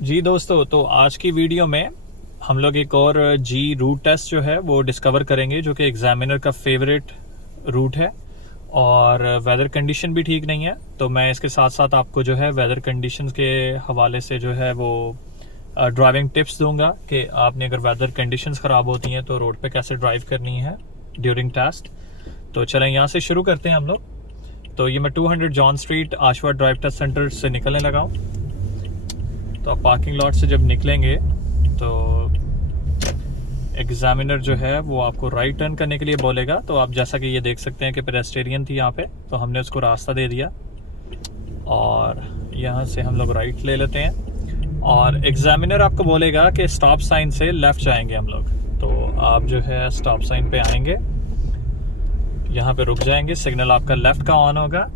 जी दोस्तों, तो आज की वीडियो में हम लोग एक और जी रूट टेस्ट जो है वो डिस्कवर करेंगे, जो कि एग्जामिनर का फेवरेट रूट है और वेदर कंडीशन भी ठीक नहीं है। तो मैं इसके साथ साथ आपको जो है वेदर कंडीशंस के हवाले से जो है वो ड्राइविंग टिप्स दूंगा कि आपने अगर वेदर कंडीशंस ख़राब होती हैं तो रोड पे कैसे ड्राइव करनी है ड्यूरिंग टेस्ट। तो चलें यहाँ से शुरू करते हैं हम लोग। तो ये मैं 200 जॉन स्ट्रीट आशवा ड्राइव टेस्ट सेंटर से निकलने लगा हूँ। तो आप पार्किंग लॉट से जब निकलेंगे तो एग्जामिनर जो है वो आपको राइट टर्न करने के लिए बोलेगा। तो आप जैसा कि ये देख सकते हैं कि पेडेस्टेरियन थी यहाँ पे, तो हमने उसको रास्ता दे दिया और यहाँ से हम लोग राइट ले लेते हैं। और एग्जामिनर आपको बोलेगा कि स्टॉप साइन से लेफ़्ट जाएंगे हम लोग। तो आप जो है स्टॉप साइन पे आएंगे, यहाँ पे रुक जाएंगे, सिग्नल आपका लेफ़्ट का ऑन होगा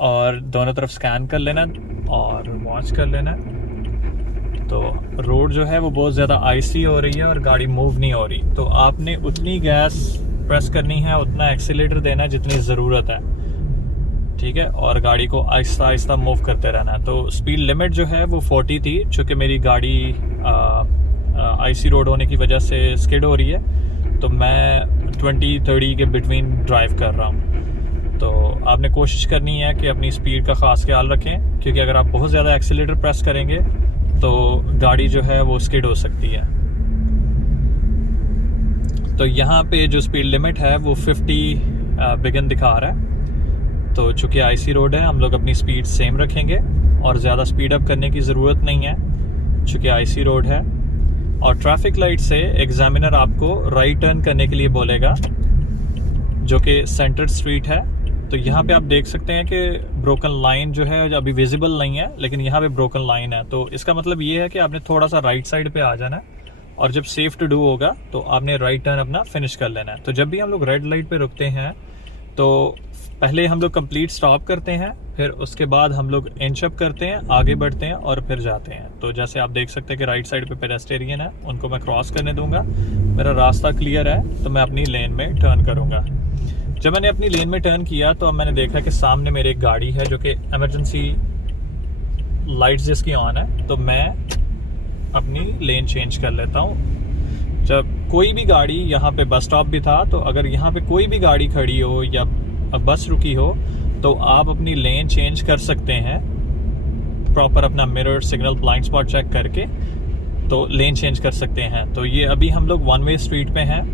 और दोनों तरफ स्कैन कर लेना और वॉच कर लेना। तो रोड जो है वो बहुत ज़्यादा आइसी हो रही है और गाड़ी मूव नहीं हो रही, तो आपने उतनी गैस प्रेस करनी है, उतना एक्सीलेटर देना है जितनी ज़रूरत है, ठीक है। और गाड़ी को आहिस्ता आहिस्ता मूव करते रहना है। तो स्पीड लिमिट जो है वो 40 थी, चूँकि मेरी गाड़ी आईसी रोड होने की वजह से स्किड हो रही है, तो मैं 20-30 के बिटवीन ड्राइव कर रहा हूँ। तो आपने कोशिश करनी है कि अपनी स्पीड का ख़ास ख्याल रखें, क्योंकि अगर आप बहुत ज़्यादा एक्सीलेटर प्रेस करेंगे तो गाड़ी जो है वो स्किड हो सकती है। तो यहाँ पे जो स्पीड लिमिट है वो 50 बिगिन दिखा रहा है। तो चूँकि आईसी रोड है, हम लोग अपनी स्पीड सेम रखेंगे और ज़्यादा स्पीड अप करने की ज़रूरत नहीं है चूँकि आईसी रोड है। और ट्रैफिक लाइट से एग्जामिनर आपको राइट टर्न करने के लिए बोलेगा, जो कि सेंटर स्ट्रीट है। तो यहाँ पे आप देख सकते हैं कि ब्रोकन लाइन जो है अभी विजिबल नहीं है, लेकिन यहाँ पे ब्रोकन लाइन है। तो इसका मतलब ये है कि आपने थोड़ा सा राइट साइड पे आ जाना है और जब सेफ टू डू होगा तो आपने राइट टर्न अपना फिनिश कर लेना है। तो जब भी हम लोग रेड लाइट पे रुकते हैं तो पहले हम लोग कंप्लीट स्टॉप करते हैं, फिर उसके बाद हम लोग इंच अप करते हैं, आगे बढ़ते हैं और फिर जाते हैं। तो जैसे आप देख सकते हैं कि राइट साइड पे पेडेस्टेरियन है, उनको मैं क्रॉस करने दूंगा। मेरा रास्ता क्लियर है तो मैं अपनी लेन में टर्न करूँगा। जब मैंने अपनी लेन में टर्न किया तो अब मैंने देखा कि सामने मेरी एक गाड़ी है जो कि इमरजेंसी लाइट्स जिसकी ऑन है, तो मैं अपनी लेन चेंज कर लेता हूँ। जब कोई भी गाड़ी, यहाँ पे बस स्टॉप भी था, तो अगर यहाँ पे कोई भी गाड़ी खड़ी हो या बस रुकी हो तो आप अपनी लेन चेंज कर सकते हैं, प्रॉपर अपना mirror signal blind spot check करके तो लेन चेंज कर सकते हैं। तो ये अभी हम लोग वन वे स्ट्रीट पे हैं।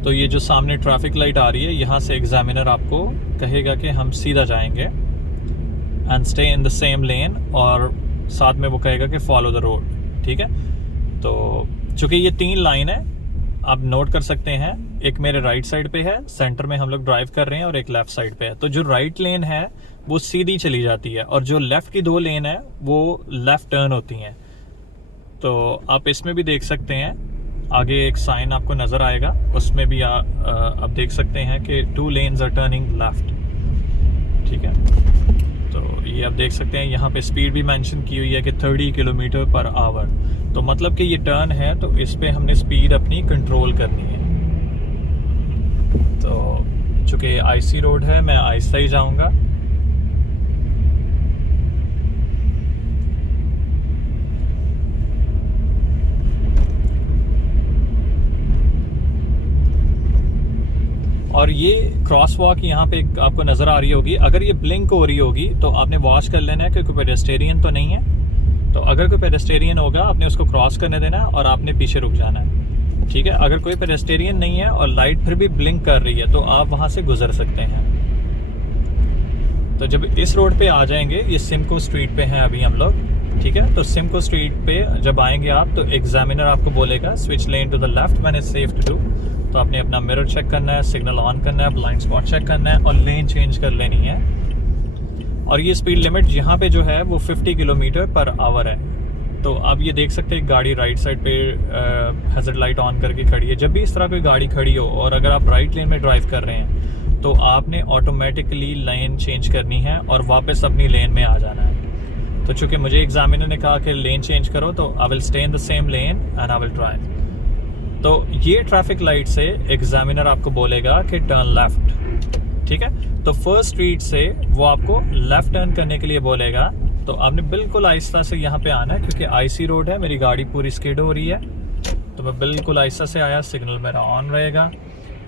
तो ये जो सामने ट्रैफिक लाइट आ रही है, यहाँ से एग्जामिनर आपको कहेगा कि हम सीधा जाएंगे and stay in the same lane, और साथ में वो कहेगा कि फॉलो द रोड, ठीक है। तो चूँकि ये 3 लाइन है, आप नोट कर सकते हैं, एक मेरे राइट साइड पे है, सेंटर में हम लोग ड्राइव कर रहे हैं, और एक लेफ्ट साइड पे है। तो जो राइट लेन है वो सीधी चली जाती है और जो लेफ्ट की 2 लेन है वो लेफ्ट टर्न होती हैं। तो आप इसमें भी देख सकते हैं, आगे एक साइन आपको नज़र आएगा, उसमें भी आप देख सकते हैं कि 2 लेन्स आर टर्निंग लेफ्ट, ठीक है। तो ये आप देख सकते हैं, यहाँ पे स्पीड भी मेंशन की हुई है कि 30 किलोमीटर पर आवर। तो मतलब कि ये टर्न है तो इस पे हमने स्पीड अपनी कंट्रोल करनी है। तो चूँकि आईसी रोड है, मैं आहिस्ता ही जाऊँगा। और ये क्रॉस वॉक यहाँ पे आपको नज़र आ रही होगी, अगर ये ब्लिंक हो रही होगी तो आपने वॉच कर लेना है कि कोई पेडेस्टेरियन तो नहीं है। तो अगर कोई पेडेस्टेरियन होगा आपने उसको क्रॉस करने देना है और आपने पीछे रुक जाना है, ठीक है। अगर कोई पेडेस्टेरियन नहीं है और लाइट फिर भी ब्लिंक कर रही है तो आप वहाँ से गुजर सकते हैं। तो जब इस रोड पे आ जाएंगे, ये सिमको स्ट्रीट पे हैं अभी हम लोग, ठीक है। तो सिमको स्ट्रीट पे जब आएंगे आप तो एग्जामिनर आपको बोलेगा switch lane to the left when it's safe to do. तो आपने अपना मिरर चेक करना है, सिग्नल ऑन करना है, ब्लाइंड स्पॉट चेक करना है और लेन चेंज कर लेनी है। और ये स्पीड लिमिट यहाँ पे जो है वो 50 किलोमीटर पर आवर है। तो आप ये देख सकते हैं गाड़ी राइट साइड पे हैज़र्ड लाइट ऑन करके खड़ी है। जब भी इस तरह कोई गाड़ी खड़ी हो और अगर आप राइट लेन में ड्राइव कर रहे हैं तो आपने ऑटोमेटिकली लेन चेंज करनी है और वापस अपनी लेन में आ जाना है। तो चूँकि मुझे एग्जामिनर ने कहा कि लेन चेंज करो, तो I will stay in the same lane and I will drive. तो ये ट्रैफिक लाइट से एग्जामिनर आपको बोलेगा कि टर्न लेफ्ट, ठीक है। तो फर्स्ट स्ट्रीट से वो आपको लेफ्ट टर्न करने के लिए बोलेगा, तो आपने बिल्कुल आहिस्ता से यहाँ पे आना है क्योंकि आईसी रोड है, मेरी गाड़ी पूरी स्किड हो रही है। तो मैं बिल्कुल आहिस्ता से आया, सिग्नल मेरा ऑन रहेगा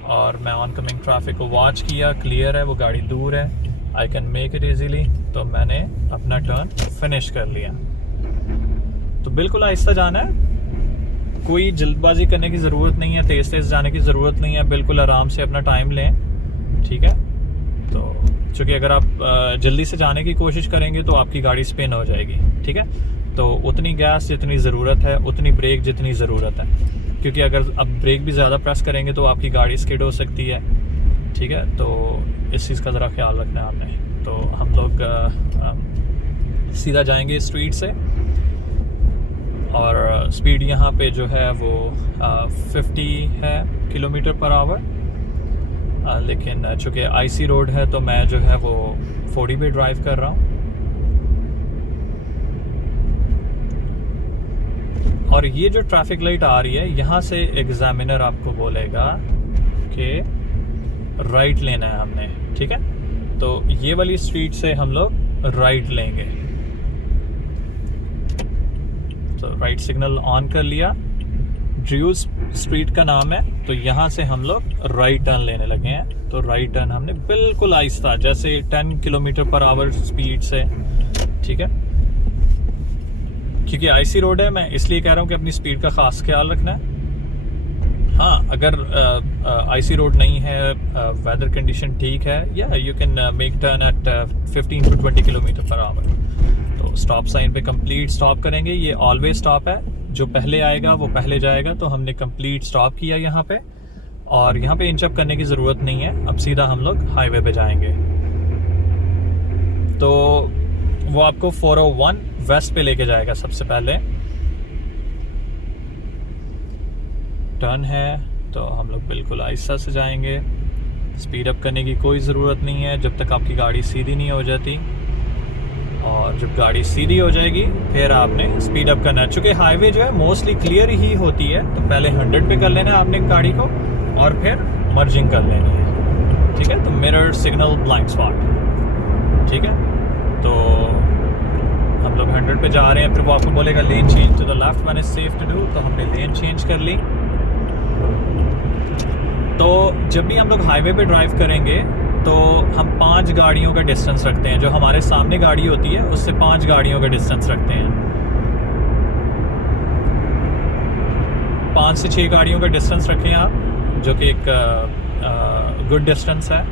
और मैं ऑन कमिंग ट्रैफिक को वॉच किया, क्लियर है, वो गाड़ी दूर है, I can make it easily. तो मैंने अपना टर्न फिनिश कर लिया। तो बिल्कुल आहिस्ता जाना है, कोई जल्दबाजी करने की ज़रूरत नहीं है, तेज़ तेज़ जाने की ज़रूरत नहीं है, बिल्कुल आराम से अपना टाइम लें, ठीक है। तो चूँकि अगर आप जल्दी से जाने की कोशिश करेंगे तो आपकी गाड़ी स्पिन हो जाएगी, ठीक है। तो उतनी गैस जितनी ज़रूरत है, उतनी ब्रेक जितनी ज़रूरत है, क्योंकि अगर आप ब्रेक भी ज़्यादा प्रेस करेंगे तो आपकी गाड़ी स्किड हो सकती है, ठीक है। तो इस चीज़ का ज़रा ख्याल रखना है आपने। तो हम लोग सीधा जाएंगे स्ट्रीट से और स्पीड यहाँ पे जो है वो 50 है किलोमीटर पर आवर, लेकिन चूँकि आईसी रोड है तो मैं जो है वो 40 पे ड्राइव कर रहा हूँ। और ये जो ट्रैफिक लाइट आ रही है, यहाँ से एग्जामिनर आपको बोलेगा कि राइट लेना है हमने, ठीक है। तो ये वाली स्ट्रीट से हम लोग राइट लेंगे। तो राइट सिग्नल ऑन कर लिया, ड्रूज स्ट्रीट का नाम है, तो यहाँ से हम लोग राइट टर्न लेने लगे हैं। तो राइट टर्न हमने बिल्कुल आहिस्ता, जैसे 10 किलोमीटर पर आवर स्पीड से, ठीक है। क्योंकि आईसी रोड है, मैं इसलिए कह रहा हूँ कि अपनी स्पीड का खास ख्याल रखना है। हाँ, अगर आईसी रोड नहीं है, वेदर कंडीशन ठीक है, या you can make turn eight 15 to 20 kilometre per hour. तो स्टॉप साइन पे कंप्लीट स्टॉप करेंगे, ये ऑलवेज स्टॉप है, जो पहले आएगा वो पहले जाएगा। तो हमने कंप्लीट स्टॉप किया यहाँ पे, और यहाँ पे इंच अप करने की ज़रूरत नहीं है, अब सीधा हम लोग हाईवे पे जाएंगे। तो वो आपको 401 वेस्ट पे लेके जाएगा। सबसे पहले टर्न है, तो हम लोग बिल्कुल आहिस्ता से जाएंगे, स्पीड अप करने की कोई ज़रूरत नहीं है जब तक आपकी गाड़ी सीधी नहीं हो जाती। और जब गाड़ी सीधी हो जाएगी फिर आपने स्पीड अप करना है। चूँकि हाईवे जो है मोस्टली क्लियर ही होती है, तो पहले 100 पे कर लेना है आपने गाड़ी को और फिर मर्जिंग कर लेनी है, ठीक है। तो मिरर सिग्नल ब्लाइंड स्पॉट, ठीक है। तो हम लोग 100 पे जा रहे हैं, फिर वो आपको बोलेगा lane change to the left when is safe to do. तो हमने लेन चेंज कर ली। तो जब भी हम लोग हाईवे पे ड्राइव करेंगे तो हम 5 गाड़ियों का डिस्टेंस रखते हैं, जो हमारे सामने गाड़ी होती है उससे 5 गाड़ियों का डिस्टेंस रखते हैं। 5 से 6 गाड़ियों का डिस्टेंस रखें आप, जो कि एक गुड डिस्टेंस है।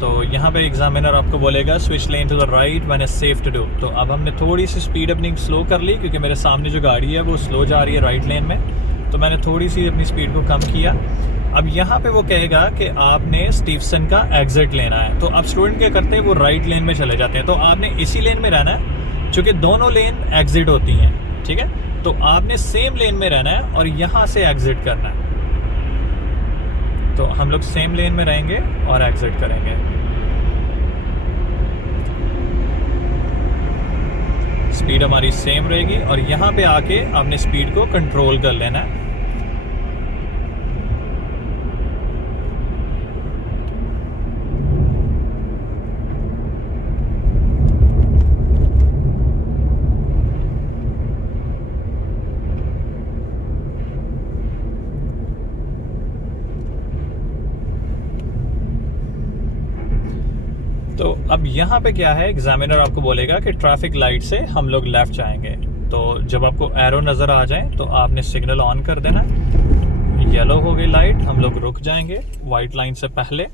तो यहाँ पे एग्जामिनर आपको बोलेगा switch lane to the right when is safe to do. तो अब हमने थोड़ी सी स्पीड अपनी स्लो कर ली, क्योंकि मेरे सामने जो गाड़ी है वो स्लो जा रही है राइट लेन में, तो मैंने थोड़ी सी अपनी स्पीड को कम किया। अब यहाँ पे वो कहेगा कि आपने स्टीफसन का एग्जिट लेना है। तो अब स्टूडेंट क्या करते हैं, वो राइट लेन में चले जाते हैं। तो आपने इसी लेन में रहना है, चूँकि दोनों लेन एग्जिट होती हैं, ठीक है। तो आपने सेम लेन में रहना है और यहाँ से एग्जिट करना है। तो हम लोग सेम लेन में रहेंगे और एग्जिट करेंगे। स्पीड हमारी सेम रहेगी और यहाँ पे आके आपने स्पीड को कंट्रोल कर लेना है। तो अब यहाँ पे क्या है, एग्जामिनर आपको बोलेगा कि ट्रैफिक लाइट से हम लोग लेफ्ट जाएंगे। तो जब आपको एरो नज़र आ जाए तो आपने सिग्नल ऑन कर देना। येलो हो गई लाइट, हम लोग रुक जाएंगे वाइट लाइन से पहले।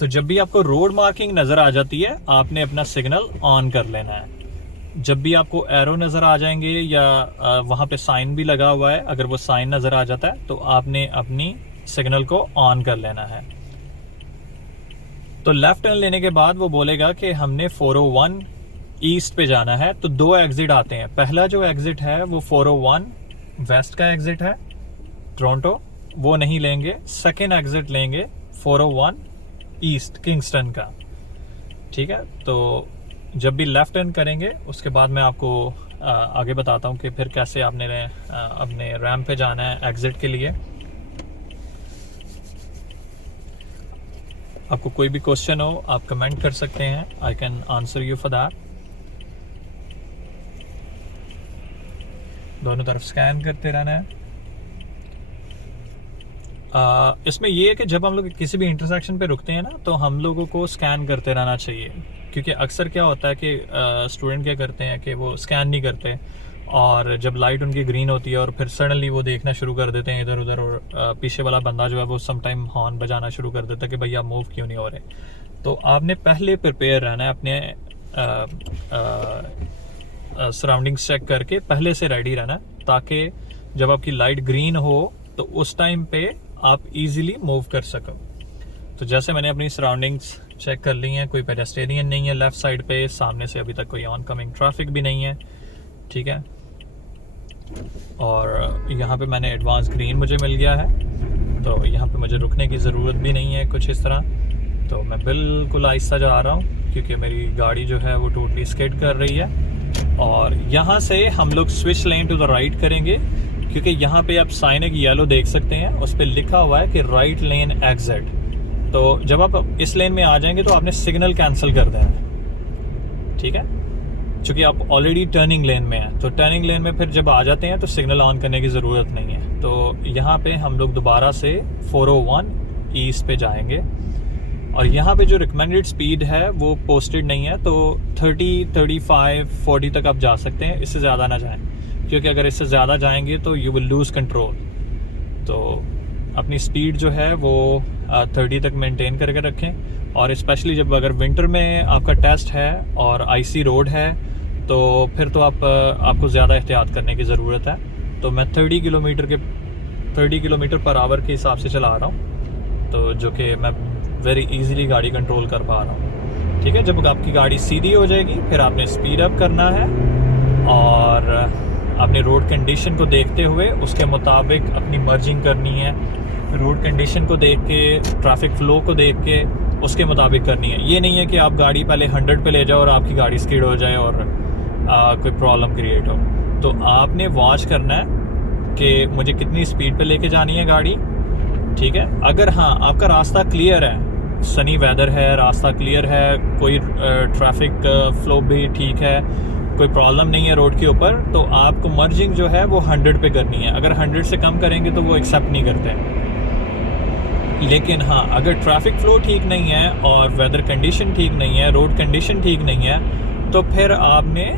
तो जब भी आपको रोड मार्किंग नज़र आ जाती है आपने अपना सिग्नल ऑन कर लेना है। जब भी आपको एरो नज़र आ जाएंगे या वहाँ पे साइन भी लगा हुआ है, अगर वो साइन नज़र आ जाता है तो आपने अपनी सिग्नल को ऑन कर लेना है। तो लेफ्ट टर्न लेने के बाद वो बोलेगा कि हमने 401 ईस्ट पे जाना है। तो 2 एग्जिट आते हैं। पहला जो एग्जिट है वो 401 वेस्ट का एग्जिट है टोरंटो, वो नहीं लेंगे। सेकेंड एग्जिट लेंगे 401 ईस्ट किंगस्टन का, ठीक है। तो जब भी लेफ्ट टर्न करेंगे उसके बाद मैं आपको आगे बताता हूँ कि फिर कैसे आपने अपने रैंप पे जाना है एग्जिट के लिए। आपको कोई भी क्वेश्चन हो आप कमेंट कर सकते हैं, I can answer you for that. दोनों तरफ स्कैन करते रहना है। इसमें ये है कि जब हम लोग किसी भी इंटरसेक्शन पे रुकते हैं ना, तो हम लोगों को स्कैन करते रहना चाहिए, क्योंकि अक्सर क्या होता है कि स्टूडेंट क्या करते हैं कि वो स्कैन नहीं करते, और जब लाइट उनकी ग्रीन होती है और फिर सडनली वो देखना शुरू कर देते हैं इधर उधर, और पीछे वाला बंदा जो है वो सम टाइम हॉर्न बजाना शुरू कर देता है कि भैया मूव क्यों नहीं हो रहे। तो आपने पहले प्रिपेयर रहना है, अपने सराउंडिंग्स चेक करके पहले से रेडी रहना, ताकि जब आपकी लाइट ग्रीन हो तो उस टाइम पे आप इजीली मूव कर सको। तो जैसे मैंने अपनी सराउंडिंग्स चेक कर ली हैं, कोई पेडेस्टेरियन नहीं है लेफ़्ट साइड पे, सामने से अभी तक कोई ऑन कमिंग ट्रैफिक भी नहीं है, ठीक है। और यहाँ पे मैंने एडवांस ग्रीन मुझे मिल गया है, तो यहाँ पे मुझे रुकने की ज़रूरत भी नहीं है कुछ इस तरह। तो मैं बिल्कुल आहिस्ता जा रहा हूँ, क्योंकि मेरी गाड़ी जो है वो टोटली स्किड कर रही है। और यहाँ से हम लोग switch lane to the right करेंगे, क्योंकि यहाँ पे आप साइन एक येलो देख सकते हैं, उस पर लिखा हुआ है कि राइट लेन एग्जिट। तो जब आप इस लेन में आ जाएंगे तो आपने सिग्नल कैंसिल कर देना है, ठीक है, क्योंकि आप ऑलरेडी टर्निंग लेन में हैं। तो टर्निंग लेन में फिर जब आ जाते हैं तो सिग्नल ऑन करने की ज़रूरत नहीं है। तो यहाँ पे हम लोग दोबारा से 401 ईस्ट पे जाएंगे, और यहाँ पे जो रिकमेंडेड स्पीड है वो पोस्टेड नहीं है, तो 30, 35, 40 तक आप जा सकते हैं, इससे ज़्यादा ना जाएं, क्योंकि अगर इससे ज़्यादा जाएंगे तो यू विल लूज़ कंट्रोल। तो अपनी स्पीड जो है वो 30 तक मेंटेन करके रखें, और स्पेशली जब अगर विंटर में आपका टेस्ट है और आईसी रोड है तो फिर तो आपको ज़्यादा एहतियात करने की ज़रूरत है। तो मैं 30 किलोमीटर पर आवर के हिसाब से चला रहा हूँ, तो जो कि मैं वेरी इजीली गाड़ी कंट्रोल कर पा रहा हूँ, ठीक है। जब आपकी गाड़ी सीधी हो जाएगी फिर आपने स्पीड अप करना है, और अपनी रोड कंडीशन को देखते हुए उसके मुताबिक अपनी मर्जिंग करनी है। रोड कंडीशन को देख के, ट्रैफिक फ्लो को देख के उसके मुताबिक करनी है। ये नहीं है कि आप गाड़ी पहले 100 पे ले जाओ और आपकी गाड़ी स्किड हो जाए और कोई प्रॉब्लम क्रिएट हो। तो आपने वॉच करना है कि मुझे कितनी स्पीड पे लेके जानी है गाड़ी, ठीक है। अगर हाँ आपका रास्ता क्लियर है, सनी वेदर है, रास्ता क्लियर है, कोई ट्रैफिक फ्लो भी ठीक है, कोई प्रॉब्लम नहीं है रोड के ऊपर, तो आपको मर्जिंग जो है वो 100 पे करनी है। अगर 100 से कम करेंगे तो वो एक्सेप्ट नहीं करते हैं। लेकिन हाँ अगर ट्रैफिक फ्लो ठीक नहीं है और वेदर कंडीशन ठीक नहीं है, रोड कंडीशन ठीक नहीं है, तो फिर आपने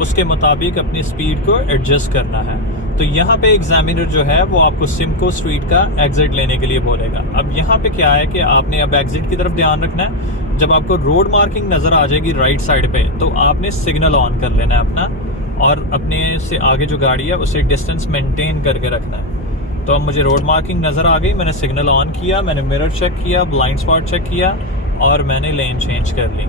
उसके मुताबिक अपनी स्पीड को एडजस्ट करना है। तो यहाँ पे एग्जामिनर जो है वो आपको सिमको स्ट्रीट का एग्जिट लेने के लिए बोलेगा। अब यहाँ पे क्या है कि आपने अब एग्जिट की तरफ ध्यान रखना है। जब आपको रोड मार्किंग नज़र आ जाएगी राइट साइड पे, तो आपने सिग्नल ऑन कर लेना है अपना, और अपने से आगे जो गाड़ी है उससे डिस्टेंस मेंटेन करके रखना है। तो अब मुझे रोड मार्किंग नज़र आ गई, मैंने सिग्नल ऑन किया, मैंने मिरर चेक किया, ब्लाइंड स्पॉट चेक किया, और मैंने लेन चेंज कर ली।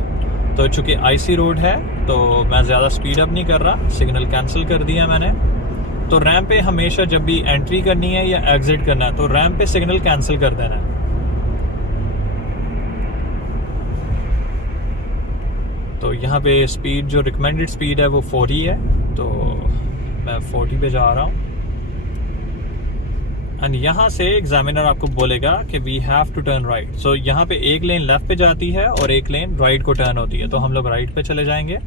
तो चूँकि आईसी रोड है तो मैं ज़्यादा स्पीड अप नहीं कर रहा, सिग्नल कैंसिल कर दिया मैंने। तो रैंप पे हमेशा जब भी एंट्री करनी है या एग्जिट करना है तो रैंप पे सिग्नल कैंसिल कर देना है। तो यहाँ पे स्पीड जो रिकमेंडेड स्पीड है वो 40 है, तो मैं 40 पे जा रहा हूँ। एंड यहाँ से एग्जामिनर आपको बोलेगा कि we have to turn right. So यहाँ पे एक लेन लेफ्ट पे जाती है और एक लेन राइट को टर्न होती है, तो हम लोग राइट पे चले जाएंगे।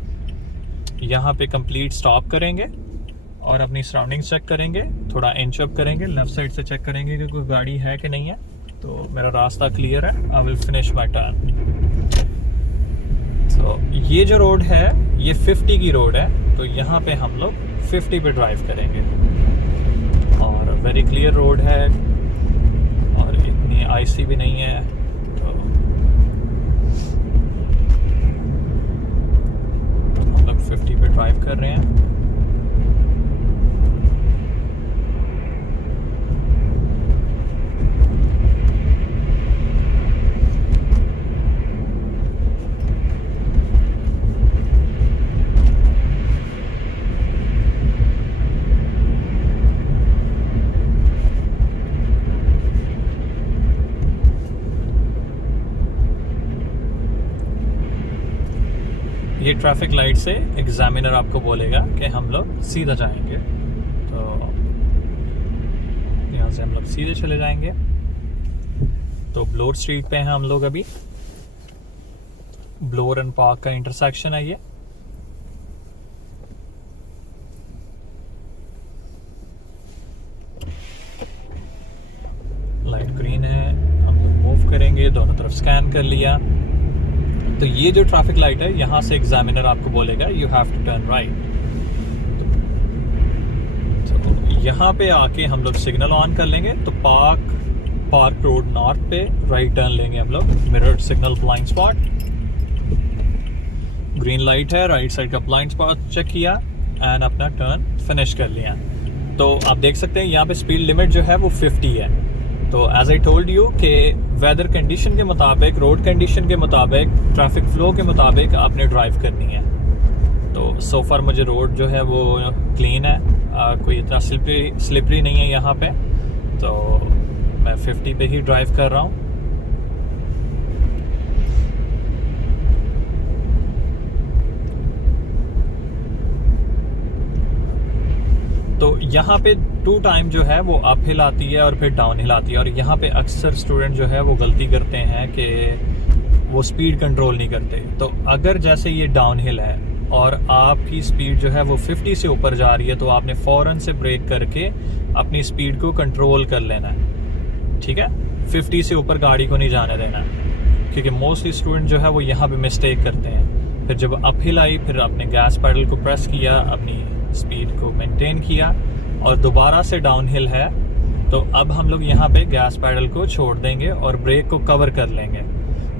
यहाँ पे कंप्लीट स्टॉप करेंगे और अपनी सराउंडिंग्स चेक करेंगे, थोड़ा इंच अप करेंगे, लेफ्ट साइड से चेक करेंगे कि कोई गाड़ी है कि नहीं है। तो मेरा रास्ता क्लियर है, I will finish my turn. तो ये जो रोड है ये 50 की रोड है, तो यहाँ पे हम लोग 50 पे ड्राइव करेंगे, और वेरी क्लियर रोड है और इतनी आईसी भी नहीं है। तो हम लोग 50 पे ड्राइव कर रहे हैं। ये ट्रैफिक लाइट से एग्जामिनर आपको बोलेगा कि हम लोग सीधा जाएंगे, तो यहाँ से हम लोग सीधे चले जाएंगे। तो ब्लोर स्ट्रीट पे हैं हम लोग अभी। ब्लोर एंड पार्क का इंटरसेक्शन है ये। लाइट ग्रीन है, हम लोग मूव करेंगे, दोनों तरफ स्कैन कर लिया। तो ये जो ट्रैफिक लाइट है, यहाँ से एग्जामिनर आपको बोलेगा you have to turn right. तो यहाँ पे आके हम लोग सिग्नल ऑन कर लेंगे। तो पार्क रोड नॉर्थ पे राइट टर्न लेंगे हम लोग। Mirrored signal blind spot, green light है, राइट साइड का ब्लाइंड स्पॉट चेक किया एंड अपना टर्न फिनिश कर लिया। तो आप देख सकते हैं यहाँ पे स्पीड लिमिट जो है वो 50 है। तो एज आई टोल्ड यू कि वेदर कंडीशन के मुताबिक, रोड कंडीशन के मुताबिक, ट्रैफिक फ्लो के मुताबिक आपने ड्राइव करनी है। तो सो फार मुझे रोड जो है वो क्लीन है, कोई इतना स्लिपरी नहीं है यहाँ पे। तो मैं 50 पे ही ड्राइव कर रहा हूँ। तो यहाँ पे 2 टाइम जो है वो अप हिल आती है और फिर डाउन हिल आती है। और यहाँ पे अक्सर स्टूडेंट जो है वो गलती करते हैं कि वो स्पीड कंट्रोल नहीं करते। तो अगर जैसे ये डाउन हिल है और आपकी स्पीड जो है वो 50 से ऊपर जा रही है, तो आपने फ़ौरन से ब्रेक करके अपनी स्पीड को कंट्रोल कर लेना है। ठीक है, 50 से ऊपर गाड़ी को नहीं जाने देना, क्योंकि मोस्टली स्टूडेंट जो है वो यहाँ पे मिस्टेक करते हैं। फिर जब अप हिल आई, फिर आपने गैस पैडल को प्रेस किया, अपनी स्पीड को मेंटेन किया, और दोबारा से डाउन हिल है तो अब हम लोग यहाँ पे गैस पैडल को छोड़ देंगे और ब्रेक को कवर कर लेंगे,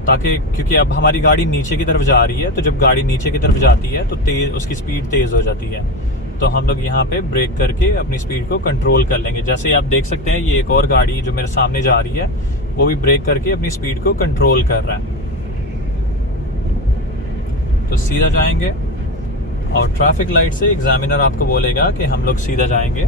ताकि क्योंकि अब हमारी गाड़ी नीचे की तरफ जा रही है। तो जब गाड़ी नीचे की तरफ जाती है तो उसकी स्पीड तेज़ हो जाती है। तो हम लोग यहाँ पे ब्रेक करके अपनी स्पीड को कंट्रोल कर लेंगे। जैसे आप देख सकते हैं, ये एक और गाड़ी जो मेरे सामने जा रही है वो भी ब्रेक करके अपनी स्पीड को कंट्रोल कर रहा है। तो सीधा जाएंगे और ट्रैफिक लाइट से एग्जामिनर आपको बोलेगा कि हम लोग सीधा जाएंगे।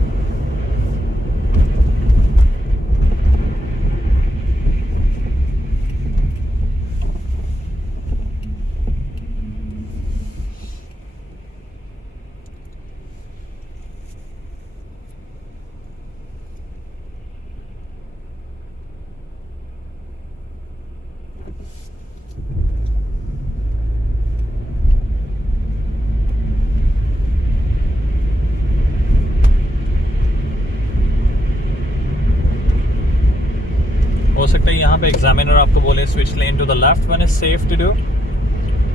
हो सकता है यहाँ पे एग्जामिनर आपको बोले switch lane to the left when is safe to do,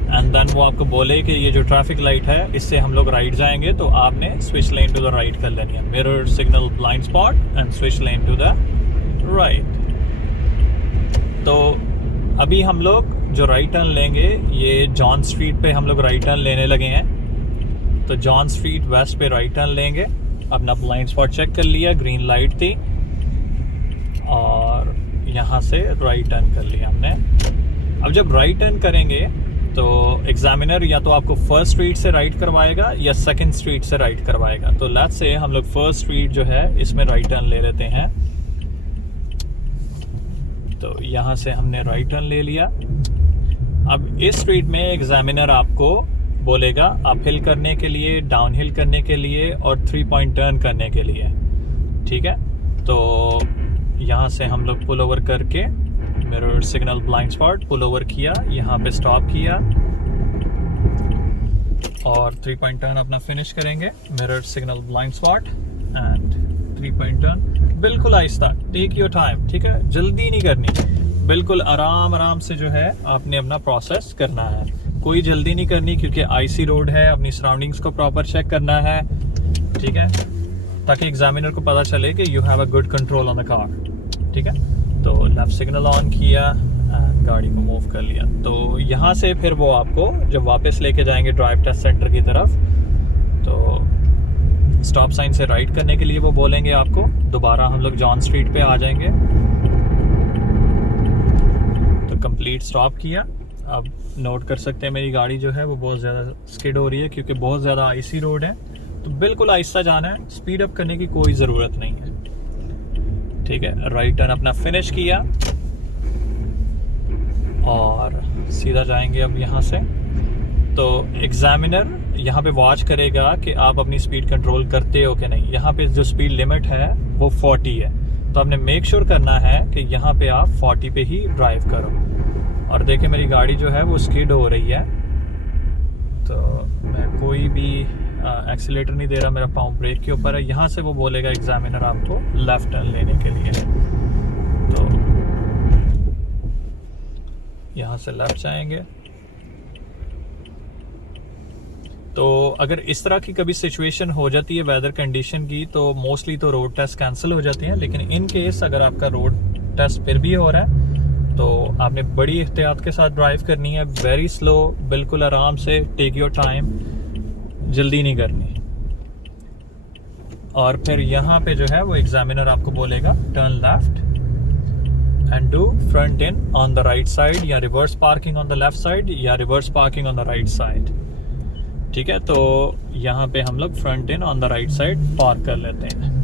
and then वो आपको बोले कि ये जो ट्रैफिक लाइट है इससे हम लोग राइट जाएंगे, तो आपने switch lane to the right कर लेनी है। Mirror signal blind spot and switch lane to the right. तो अभी हम लोग जो राइट टर्न लेंगे, ये जॉन स्ट्रीट पे हम लोग राइट टर्न लेने लगे हैं। तो जॉन स्ट्रीट वेस्ट पे राइट टर्न लेंगे। अपना ब्लाइंड स्पॉट चेक कर लिया, ग्रीन लाइट थी, और यहाँ से राइट टर्न कर लिया हमने। अब जब राइट टर्न करेंगे तो एग्जामिनर या तो आपको फर्स्ट स्ट्रीट से राइट करवाएगा या सेकंड स्ट्रीट से राइट करवाएगा। तो लेट्स से हम लोग फर्स्ट स्ट्रीट जो है इसमें राइट टर्न ले लेते हैं। तो यहाँ से हमने राइट टर्न ले लिया। अब इस स्ट्रीट में एग्जामिनर आपको बोलेगा अप हिल करने के लिए, डाउन हिल करने के लिए और 3 पॉइंट टर्न करने के लिए। ठीक है, तो यहाँ से हम लोग पुल ओवर करके mirror signal blind spot pull over किया, यहाँ पे स्टॉप किया और 3 पॉइंट टर्न अपना फिनिश करेंगे। Mirror signal blind spot and 3 point turn, बिल्कुल आहिस्ता, टेक योर टाइम। ठीक है, जल्दी नहीं करनी, बिल्कुल आराम आराम से जो है आपने अपना प्रोसेस करना है। कोई जल्दी नहीं करनी, क्योंकि आईसी रोड है, अपनी सराउंडिंग्स को प्रॉपर चेक करना है। ठीक है, ताकि एग्जामिनर को पता चले कि you have a good control on the car. ठीक है, तो लेफ्ट सिग्नल ऑन किया एंड गाड़ी को मूव कर लिया। तो यहाँ से फिर वो आपको जब वापस लेके जाएंगे ड्राइव टेस्ट सेंटर की तरफ, तो स्टॉप साइन से राइट करने के लिए वो बोलेंगे आपको। दोबारा हम लोग जॉन स्ट्रीट पे आ जाएंगे। तो कंप्लीट स्टॉप किया। अब नोट कर सकते हैं मेरी गाड़ी जो है वो बहुत ज़्यादा स्किड हो रही है, क्योंकि बहुत ज़्यादा आईसी रोड है। तो बिल्कुल आहिस्ता जाना है, स्पीड अप करने की कोई ज़रूरत नहीं है। ठीक है, राइट टर्न अपना फिनिश किया और सीधा जाएंगे अब यहाँ से। तो एग्जामिनर यहाँ पे वॉच करेगा कि आप अपनी स्पीड कंट्रोल करते हो कि नहीं। यहाँ पे जो स्पीड लिमिट है वो 40 है। तो आपने मेक श्योर करना है कि यहाँ पे आप 40 पे ही ड्राइव करो। और देखिए मेरी गाड़ी जो है वो स्किड हो रही है, तो मैं कोई भी एक्सीलेटर नहीं दे रहा, मेरा पाँव ब्रेक के ऊपर है। यहाँ से वो बोलेगा एग्जामिनर आपको लेफ्ट टर्न लेने के लिए, तो यहाँ से लेफ्ट जाएंगे। तो अगर इस तरह की कभी सिचुएशन हो जाती है वेदर कंडीशन की, तो मोस्टली तो रोड टेस्ट कैंसिल हो जाती हैं। लेकिन इन केस अगर आपका रोड टेस्ट फिर भी हो रहा है, तो आपने बड़ी एहतियात के साथ ड्राइव करनी है, वेरी स्लो, बिल्कुल आराम से, टेक योर टाइम, जल्दी नहीं करनी। और फिर यहाँ पे जो है वो एग्जामिनर आपको बोलेगा turn left and do front in on the right side, या reverse parking on the left side, या reverse parking on the right side. ठीक है, तो यहाँ पे हम लोग front in on the right side park कर लेते हैं।